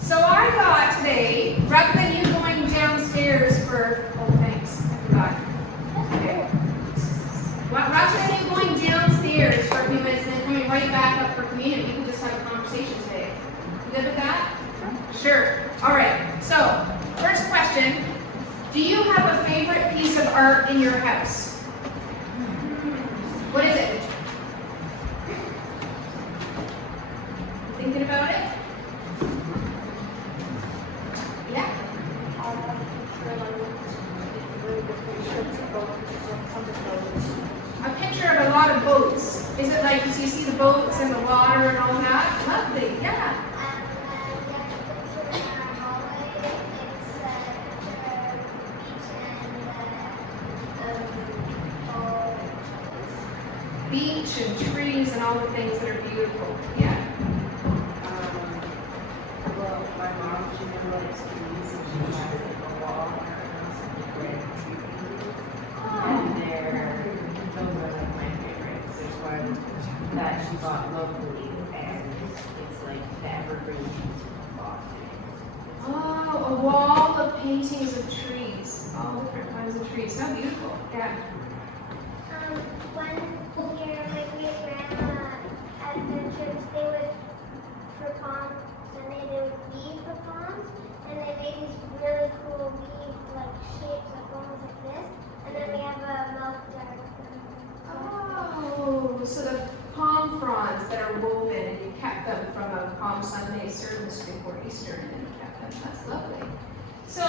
So I thought today, rather than you going downstairs for, oh thanks, I forgot. Okay. Rather than you going downstairs for a few minutes and then coming right back up for communion, you can just have a conversation today. You good with that? Sure. All right. So, first question. Do you have a favorite piece of art in your house? What is it? Thinking about it? Yeah. A picture of a lot of boats. Is it like, do you see the boats and the water and all that? Lovely, yeah. Beach and trees and all the things that are beautiful. Yeah. Well, my mom, she really likes trees, and she has a wall in her house with red trees. And those are like my favorites. There's one that she bought locally, and it's like the evergreen trees from Boston. Oh, a wall of paintings of trees. All different kinds of trees. How beautiful. Yeah. One year, my great grandma at the church, they would, for Palm Sunday, they would weave the palms, and they made these really cool weave like shapes, like almost like this, and then we have a milk jar. Oh, so the palm fronds that are woven, and you kept them from a Palm Sunday service before Easter, and then you kept them. That's lovely. So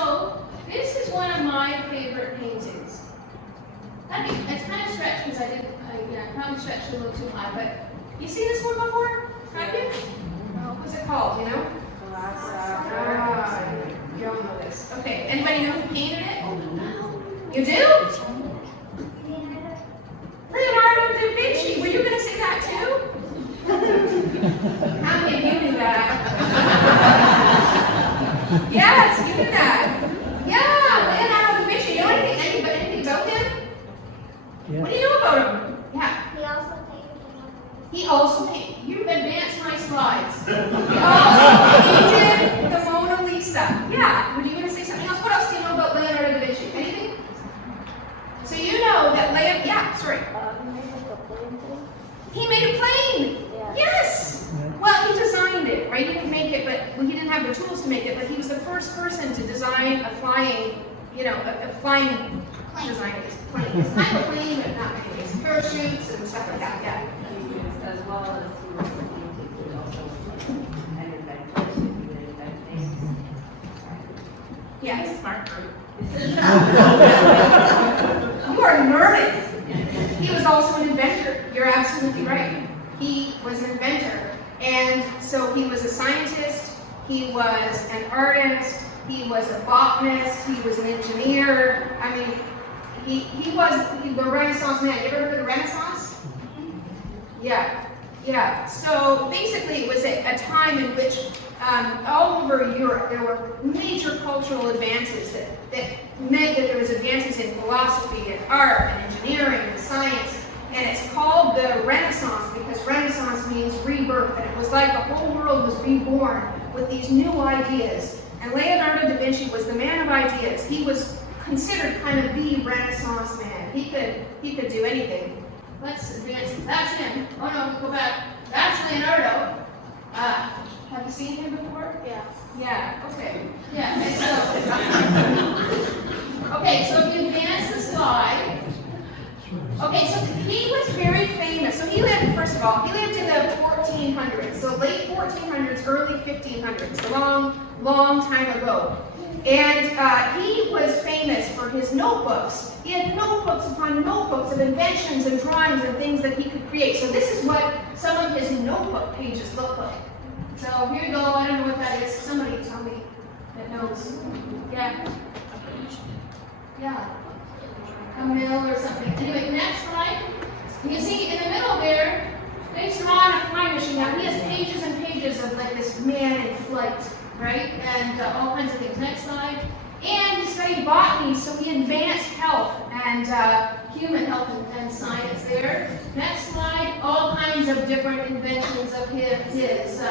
this is one of my favorite paintings. It's kind of stretched because I probably stretched it a little too high, but you seen this one before? Have you? No. What's it called? You know? You don't know this. Okay. Anybody know who painted it? You do? Leonardo da Vinci. Were you going to say that too? How many of you knew that? Yes, you knew that. Yeah, Leonardo da Vinci. You know anything about him? Yeah. What do you know about him? Yeah. He also painted. You've advanced my slides. He also painted the Mona Lisa. Yeah. Were you going to say something else? What else do you know about Leonardo da Vinci? Anything? So you know that yeah, sorry. He made a plane. Yeah. Yes. Well, he designed it, right? He didn't make it, but he didn't have the tools to make it. But he was the first person to design a flying, a flying design. Plane. It's kind of a plane, but not many things. Parachutes and stuff like that. Yeah. As well as he was he also an inventor, so he would invent things. Yes. Smart group. You are nerded. He was also an inventor. You're absolutely right. He was an inventor. And so he was a scientist, he was an artist, he was a botanist, he was an engineer. I mean, he was the Renaissance man. You ever heard of the Renaissance? Yeah. So basically it was a time in which all over Europe there were major cultural advances that meant that there was advances in philosophy and art and engineering and science. And it's called the Renaissance because Renaissance means rebirth. And it was like the whole world was reborn with these new ideas. And Leonardo da Vinci was the man of ideas. He was considered kind of the Renaissance man. He could do anything. Let's advance. That's him. Oh no, go back. That's Leonardo. Have you seen him before? Yeah. Yeah. Okay. Yeah. And so, okay. So if you advance the slide. Okay. So he was very famous. So he lived. First of all, he lived in the 1400s. So late 1400s, early 1500s. A long time ago. And he was famous for his notebooks. He had notebooks upon notebooks of inventions and drawings and things that he could create. So this is what some of his notebook pages look like. So here you go. I don't know what that is. Somebody tell me that knows. Yeah. A mill or something. Anyway, next slide. You can see in the middle there, they've drawn a flying machine. Now he has pages and pages of like this man in flight, right? And all kinds of things. Next slide. And he studied botany, so he advanced health and human health and science there. Next slide. of different inventions of his.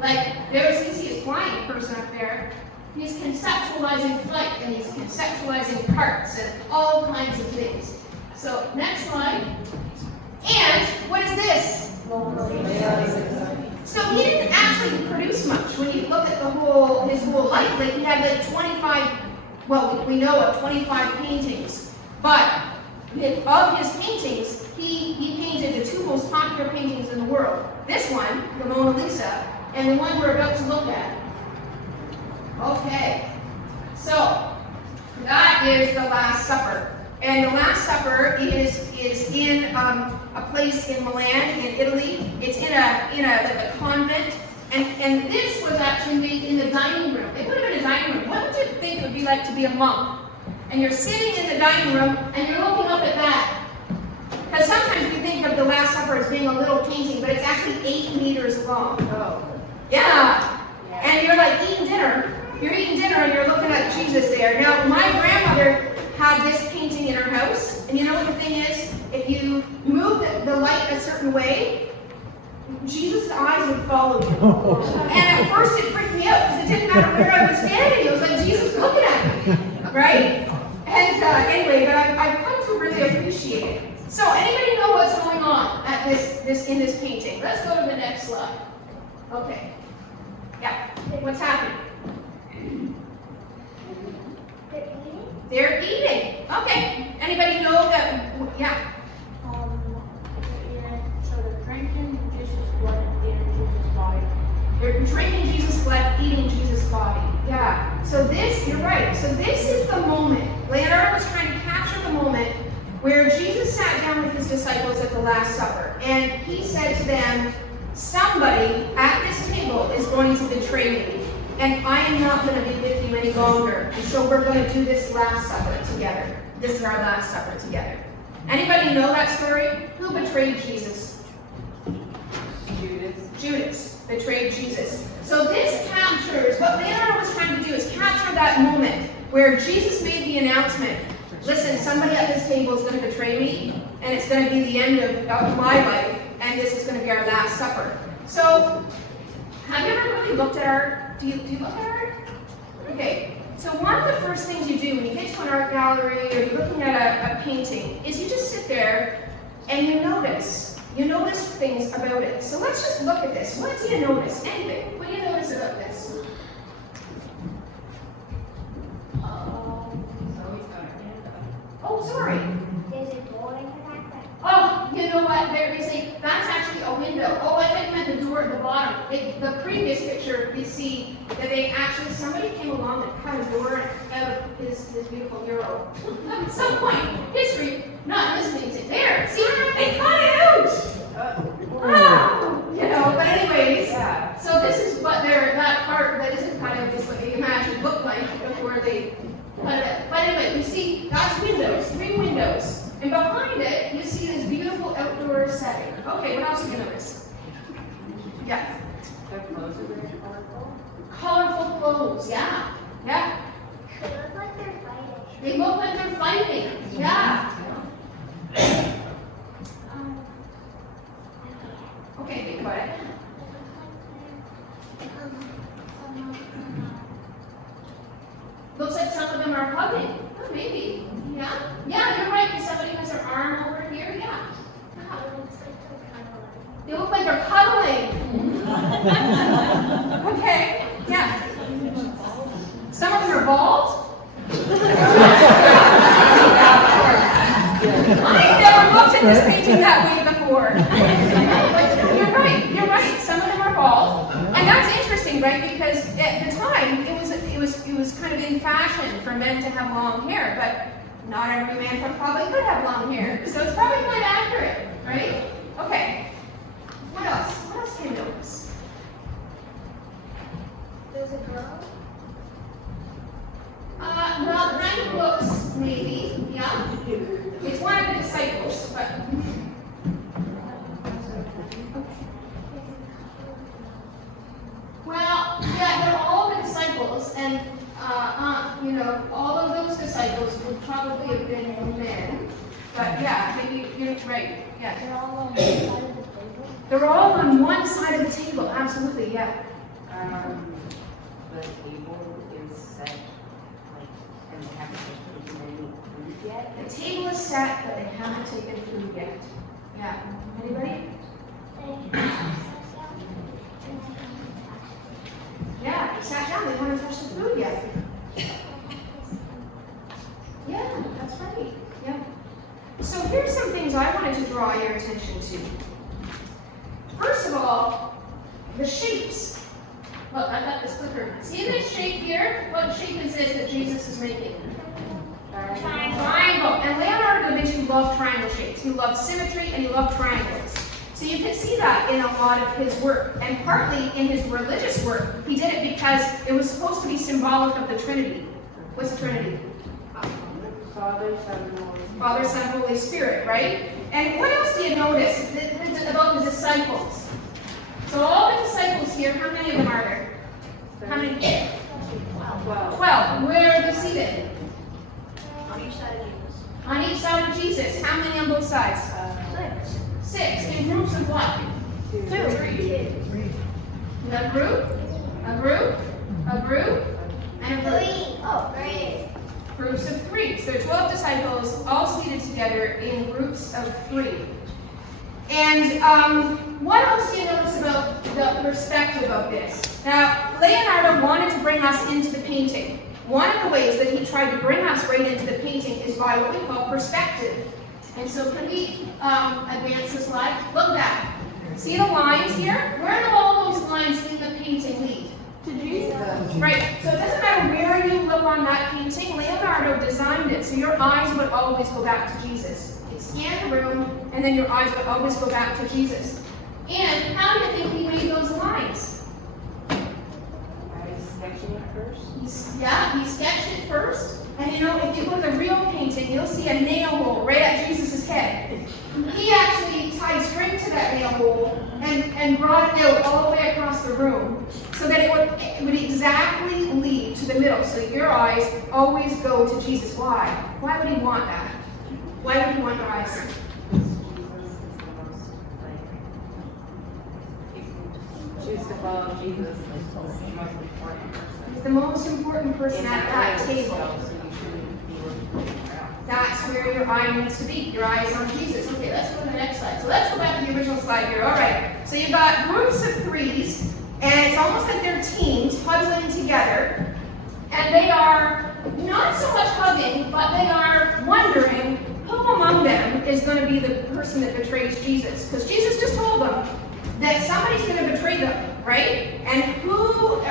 Like, there's, you see a flying person up there. He's conceptualizing flight, and he's conceptualizing parts, and all kinds of things. So, next slide. And, what is this? So he didn't actually produce much. When you look at his whole life, like he had like 25, well, we know of 25 paintings. But of his paintings, he painted the two most popular paintings in the world. This one, the Mona Lisa, and the one we're about to look at. Okay, so that is the Last Supper. And the Last Supper is in a place in Milan, in Italy. It's in a convent, and this was actually made in the dining room. It would have been a dining room. What would you think it would be like to be a monk? And you're sitting in the dining room, and you're looking up at that. Because sometimes we think of the Last Supper as being a little painting, but it's actually 8 meters long. Oh. Yeah. And you're like eating dinner. You're eating dinner, and you're looking at Jesus there. Now, my grandmother had this painting in her house, and you know what the thing is? If you move the light a certain way, Jesus' eyes would follow you. And at first it freaked me out because it didn't matter where I was standing. It was like Jesus looking at me, right? And anyway, but I've come to really appreciate it. So anybody know what's going on at in this painting? Let's go to the next slide. Okay. Yeah. What's happening? They're eating. Okay. Anybody know that? Yeah. So they're drinking Jesus' blood and eating Jesus' body. They're drinking Jesus' blood, eating Jesus' body. Yeah. So this, you're right. So this is the moment. Leonardo was trying to capture the moment where Jesus sat down with his disciples at the Last Supper, and he said to them, "Somebody at this table is going to betray me. And I am not going to be with you any longer. And so we're going to do this Last Supper together. This is our Last Supper together." Anybody know that story? Who betrayed Jesus? Judas. Judas betrayed Jesus. So this captures, what Leonardo was trying to do is capture that moment where Jesus made the announcement, listen, somebody at this table is going to betray me, and it's going to be the end of my life, and this is going to be our Last Supper. So, have you ever really looked at art? Do you look at art? Okay, so one of the first things you do when you get to an art gallery or you're looking at a painting is you just sit there and you notice. You notice things about it. So let's just look at this. What do you notice? Anything? What do you notice about this? Oh, sorry. Is it boring back there? Oh, you know what? There is that's actually a window. Oh, I think I meant the door at the bottom. The previous picture, you see that somebody came along and cut a door out of his beautiful mural. At some point, history, not in this painting. There, see, they cut it out. But anyways, Yeah. so this is what that part that isn't cut out is what they imagine looked like before they cut it out. But anyway, you see, that's windows, 3 windows. And behind it, you see this beautiful outdoor setting. Okay, what else do you notice? Yeah. Their clothes are very colorful. Colorful clothes, yeah. Yeah. They look like they're fighting. They look like they're fighting. Yeah. Okay, be quiet. Looks like some of them are hugging. Oh, maybe. Yeah? Yeah, you're right, because somebody has their arm over here. Yeah. They look like they're cuddling. Okay. Yeah. Some of them are bald. I've never looked at this painting that way before. You're right. Some of them are bald. And that's interesting, right? Because at the time, it was kind of in fashion for men to have long hair, but not every man probably could have long hair. So it's probably quite accurate, right? Okay. What else? What else can you notice? There's a girl. Well, rank books, maybe, yeah. It's one of the disciples, but. Well, yeah, they're all the disciples, and all of those disciples would probably have been men. But yeah, maybe you're right. Yeah. They're all on the side of the boat. They're all on one side of the table, absolutely, yeah. The table is set, like, and they haven't taken any food yet. The table is set, but they haven't taken food yet. Yeah. Anybody? Yeah, they sat down, they haven't touched the food yet. Yeah, that's right. Yeah. So here's some things I wanted to draw your attention to. First of all, the shapes. Look, I've got this clicker. See this shape here? What shape is this that Jesus is making? Triangle. And Leonardo da Vinci loved triangle shapes. He loved symmetry and he loved triangles. So you can see that in a lot of his work. And partly in his religious work, he did it because it was supposed to be symbolic of the Trinity. What's the Trinity? Father, Son, Holy Spirit, right? And what else do you notice about the disciples? So all the disciples here, how many of them are there? How many? 12. Where are they seated? On each side of Jesus. On each side of Jesus. How many on both sides? 6. In groups of what? 2. 3. A group, a group, a group, and a group. Oh, great. Groups of 3. So 12 disciples all seated together in groups of 3. And what else do you notice about the perspective of this? Now, Leonardo wanted to bring us into the painting. One of the ways that he tried to bring us right into the painting is by what we call perspective. And so can we advance the slide? Look back. See the lines here? Where do all those lines in the painting lead? To Jesus. Right. So it doesn't matter where you look on that painting. Leonardo designed it so your eyes would always go back to Jesus. You'd scan the room, and then your eyes would always go back to Jesus. And how do you think he made those lines? Sketching it first? He sketched it first. And you know, if you look at the real painting, you'll see a nail hole right at Jesus' head. He actually tied string to that nail hole and brought it out all the way across the room so that it would exactly lead to the middle. So your eyes always go to Jesus. Why? Why would he want that? Why would he want your eyes? Choose to follow Jesus is the most important person. He's the most important person at that table. So you shouldn't be looking around. That's where your eye needs to be. Your eye is on Jesus. Okay, let's go to the next slide. So let's go back to the original slide here. All right. So you've got groups of 3s, and it's almost like they're teams huddling together. And they are not so much hugging, but they are wondering who among them is going to be the person that betrays Jesus. Because Jesus just told them that somebody's going to betray them, right? And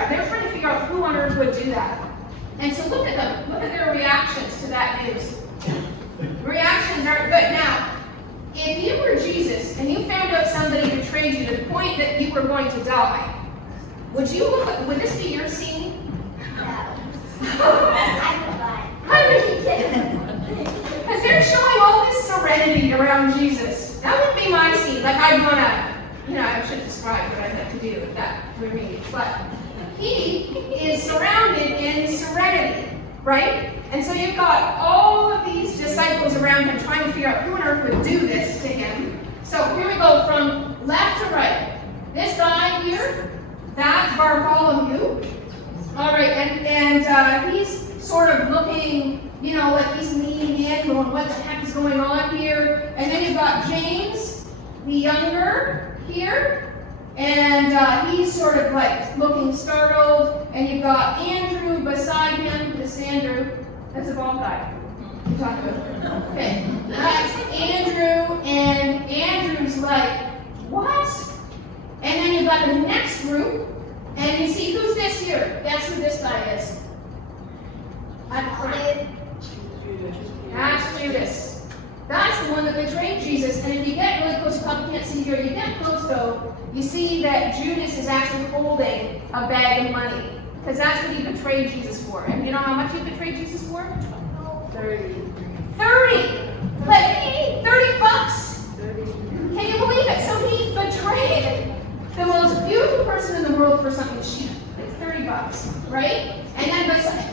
they're trying to figure out who on earth would do that. And so look at them. Look at their reactions to that news. Reactions aren't good. Now, if you were Jesus and you found out somebody betrayed you to the point that you were going to die, would this be your scene? Because they're showing all this serenity around Jesus. That would be my scene. Like I'd want to, I should describe what I'd have to do if that were me. But he is surrounded in serenity, right? And so you've got all of these disciples around him trying to figure out who on earth would do this to him. So here we go from left to right. This guy here, that's Bartholomew. All right, and he's sort of looking, like he's leaning in, going, what the heck is going on here? And then you've got James, the younger, here. And he's sort of like looking startled. And you've got Andrew beside him. This is Andrew. That's the bald guy. You talk about. Okay. That's Andrew. And Andrew's like, what? And then you've got the next group. And you see who's this here? Guess who this guy is? That's Judas. That's the one that betrayed Jesus. And if you get really close, you probably can't see here. You get close though, you see that Judas is actually holding a bag of money. Because that's what he betrayed Jesus for. And you know how much he betrayed Jesus for? 30. 30! Like, 30 bucks! Can you believe it? So he betrayed the most beautiful person in the world for something cheap. Like 30 bucks, right? And then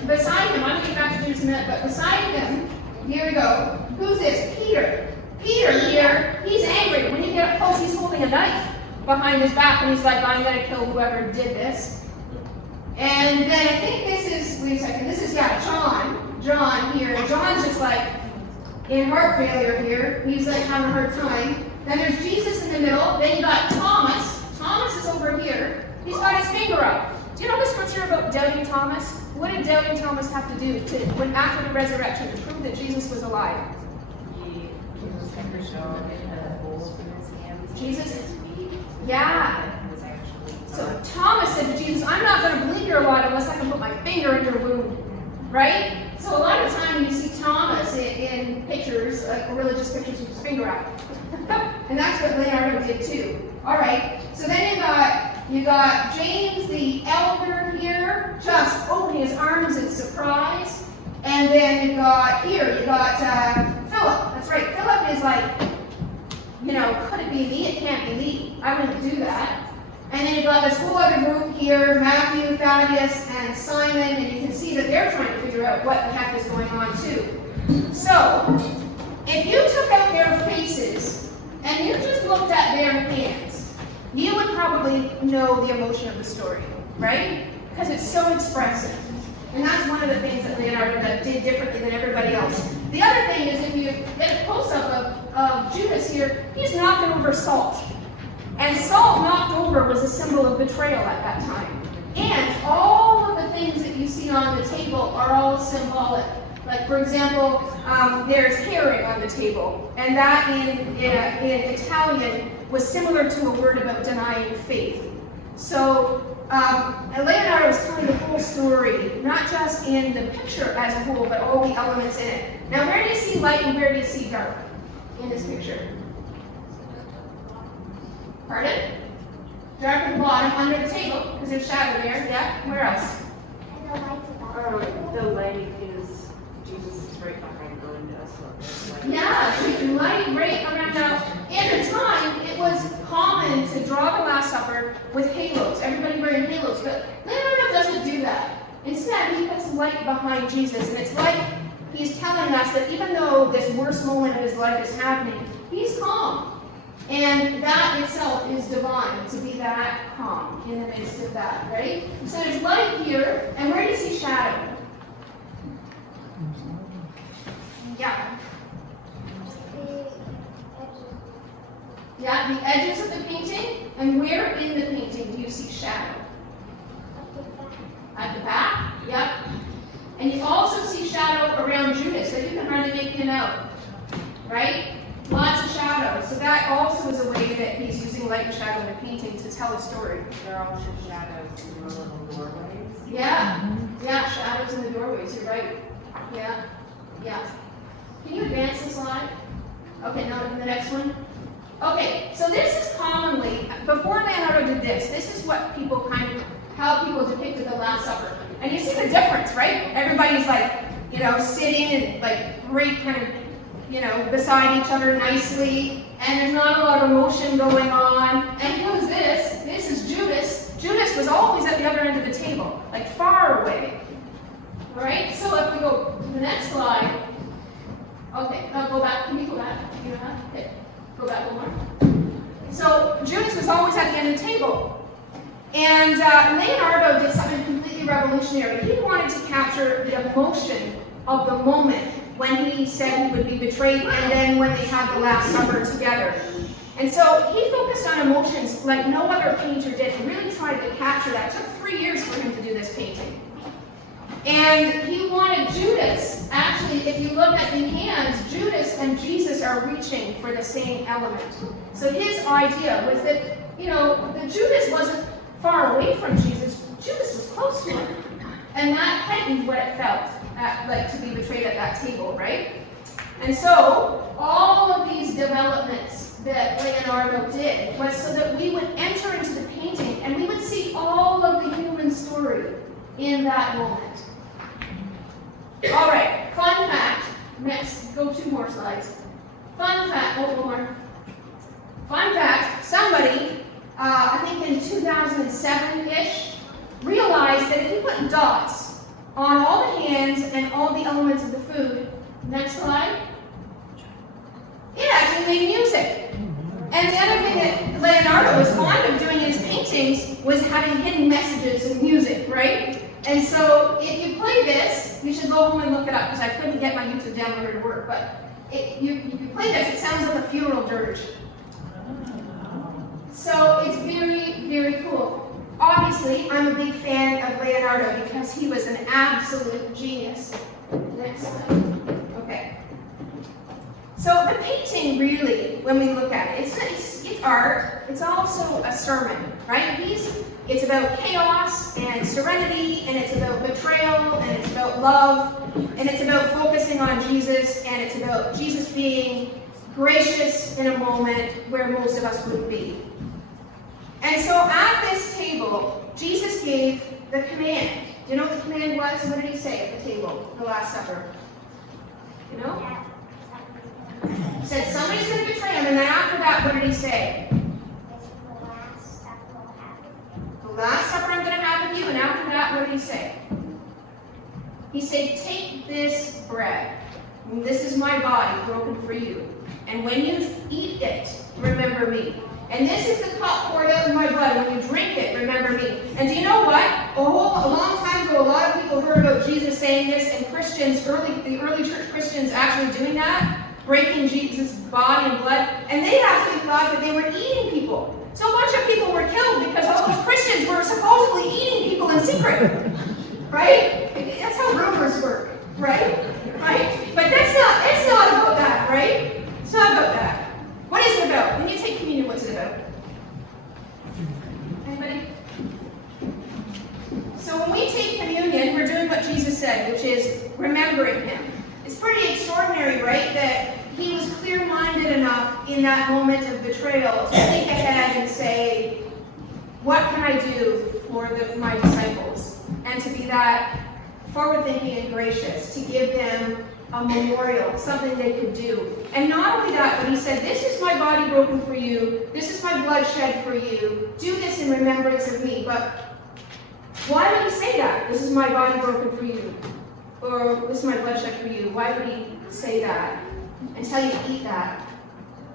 beside him, I'm going to get back to Judas in a minute, but beside him, here we go. Who's this? Peter. Peter here, he's angry. When you get up close, he's holding holding a knife behind his back, and he's like, I'm going to kill whoever did this. And then I think this is, wait a second, this is, John here. And John's just like in heart failure here. He's like having a hard time. Then there's Jesus in the middle. Then you got Thomas. Thomas is over here. He's got his finger up. Do you know the scripture about doubting Thomas? What did doubting Thomas have to do when after the resurrection to prove that Jesus was alive? Jesus finger showed in the holes in his hands. Jesus? His feet. Yeah. That was actually So Thomas said to Jesus, I'm not going to believe you're alive unless I can put my finger in your wound. Right? So a lot of time you see Thomas in pictures, like religious pictures with his finger out. And that's what Leonardo did too. All right. So then you got James the elder here, just opening his arms in surprise. And then you got Philip. That's right. Philip is like, could it be me? It can't be me. I wouldn't do that. And then you got this whole other group here, Matthew, Thaddeus, and Simon, and you can see that they're trying to figure out what the heck is going on too. So, if you took out their faces and you just looked at their hands, you would probably know the emotion of the story, right? Because it's so expressive. And that's one of the things that Leonardo did differently than everybody else. The other thing is if you get a close-up of Judas here, he's knocking over salt. And salt knocked over was a symbol of betrayal at that time. And all of the things that you see on the table are all symbolic. Like, for example, there's herring on the table. And that in Italian was similar to a word about denying faith. So Leonardo was telling the whole story, not just in the picture as a whole, but all the elements in it. Now, where do you see light and where do you see dark in this picture? Pardon? Dark at the bottom, under the table, because there's shadow there. Yeah? Where else? the light is Jesus is right behind Belinda, so there's light. Yeah, so you can light right around now. In the time, it was common to draw the Last Supper with halos, everybody wearing halos, but Leonardo doesn't do that. Instead, he puts light behind Jesus, and it's like he's telling us that even though this worst moment of his life is happening, he's calm. And that itself is divine, to be that calm in the midst of that, right? So there's light here, and where do you see shadow? Yeah. Yeah, the edges of the painting, and where in the painting do you see shadow? At the back, yep. And you also see shadow around Judas, so you can hardly make him out, right? Lots of shadows. So that also is a way that he's using light and shadow in the painting to tell a story. There are also shadows in the little doorways. Yeah, yeah, shadows in the doorways, you're right. Yeah, yeah. Can you advance the slide? Okay, now to the next one. Okay, so this is commonly, before Leonardo did this, this is what people how people depicted the Last Supper. And you see the difference, right? Everybody's like, sitting and like right kind of, beside each other nicely, and there's not a lot of motion going on. And who's this? This is Judas. Judas was always at the other end of the table, like far away. All right, so if we go to the next slide. Okay, go back. Can you go back? Okay, go back one more. So Judas was always at the end of the table. And Leonardo did something completely revolutionary. He wanted to capture the emotion of the moment when he said he would be betrayed and then when they had the Last Supper together. And so he focused on emotions like no other painter did. He really tried to capture that. It took 3 years for him to do this painting. And he wanted Judas, actually, if you look at the hands, Judas and Jesus are reaching for the same element. So his idea was that, that Judas wasn't far away from Jesus. Judas was close to him. And that heightened what it felt like to be betrayed at that table, right? And so all of these developments that Leonardo did was so that we would enter into the painting and we would see all of the human story in that moment. All right, fun fact. Next, go 2 more slides. Fun fact, one more. Fun fact, somebody, I think in 2007-ish, realized that if you put dots on all the hands and all the elements of the food, next slide, it actually made music. And the other thing that Leonardo was fond of doing in his paintings was having hidden messages and music, right? And so if you play this, you should go home and look it up because I couldn't get my YouTube downloader to work. But if you play this, it sounds like a funeral dirge. So it's very, very cool. Obviously, I'm a big fan of Leonardo because he was an absolute genius. Next slide. Okay. So the painting really, when we look at it, it's art. It's also a sermon, right? It's about chaos and serenity, and it's about betrayal, and it's about love, and it's about focusing on Jesus, and it's about Jesus being gracious in a moment where most of us wouldn't be. And so at this table, Jesus gave the command. Do you know what the command was? What did he say at the table, the Last Supper? You know? He said somebody's going to betray him, and then after that, what did he say? The Last Supper I'm going to have with you, and after that, what did he say? He said, take this bread. This is my body broken for you. And when you eat it, remember me. And this is the cup poured out of my blood. When you drink it, remember me. And do you know what? A long time ago, a lot of people heard about Jesus saying this, and Christians, the early church Christians actually doing that, breaking Jesus' body and blood. And they actually thought that they were eating people. So a bunch of people were killed because all those Christians were supposedly eating people in secret. Right? That's how rumors work. Right? Right? But it's not about that, right? It's not about that. What is it about? When you take communion, what's it about? Anybody? So when we take communion, we're doing what Jesus said, which is remembering him. It's pretty extraordinary, right, that he was clear-minded enough in that moment of betrayal to think ahead and say, what can I do for my disciples? And to be that forward-thinking and gracious, to give them a memorial, something they could do. And not only that, but he said, this is my body broken for you, this is my blood shed for you, do this in remembrance of me. But why would he say that? This is my body broken for you, or this is my blood shed for you. Why would he say that and tell you to eat that?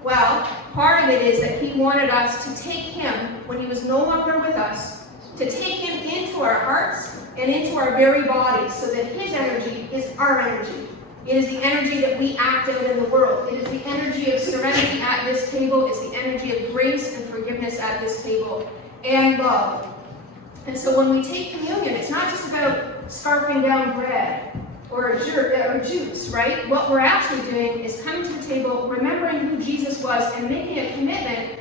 Well, part of it is that he wanted us to take him, when he was no longer with us, to take him into our hearts and into our very bodies so that his energy is our energy. It is the energy that we act out in the world. It is the energy of serenity at this table. It's the energy of grace and forgiveness at this table, and love. And so when we take communion, it's not just about scarfing down bread or juice, right? What we're actually doing is coming to the table, remembering who Jesus was, and making a commitment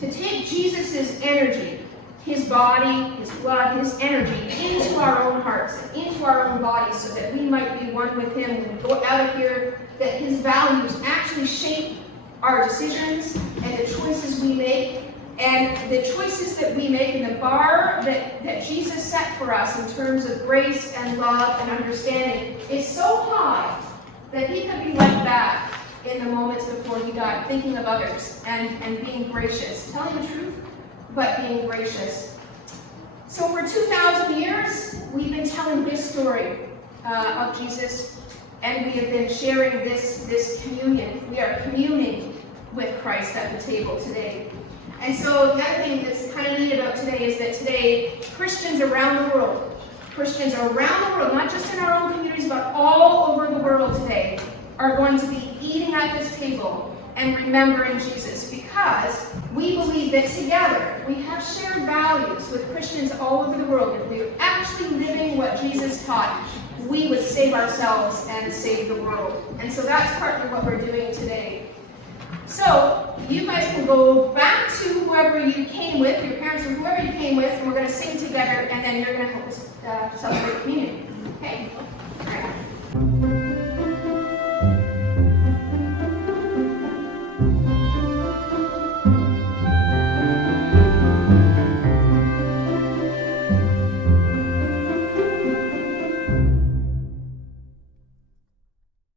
to take Jesus' energy, his body, his blood, his energy into our own hearts, into our own bodies, so that we might be one with him when we go out of here, that his values actually shape our decisions and the choices we make, and the choices that we make and the bar that Jesus set for us in terms of grace and love and understanding is so high that he could be like that in the moments before he died, thinking of others and being gracious, telling the truth, but being gracious. So for 2,000 years, we've been telling this story of Jesus, and we have been sharing this communion. We are communing with Christ at the table today. And so the other thing that's kind of neat about today is that today, Christians around the world, not just in our own communities, but all over the world today, are going to be eating at this table and remembering Jesus, because we believe that together we have shared values with Christians all over the world. If we were actually living what Jesus taught, we would save ourselves and save the world. And so that's partly what we're doing today. So you guys can go back to whoever you came with, your parents or whoever you came with, and we're going to sing together, and then you're going to help us celebrate communion. Okay? All right.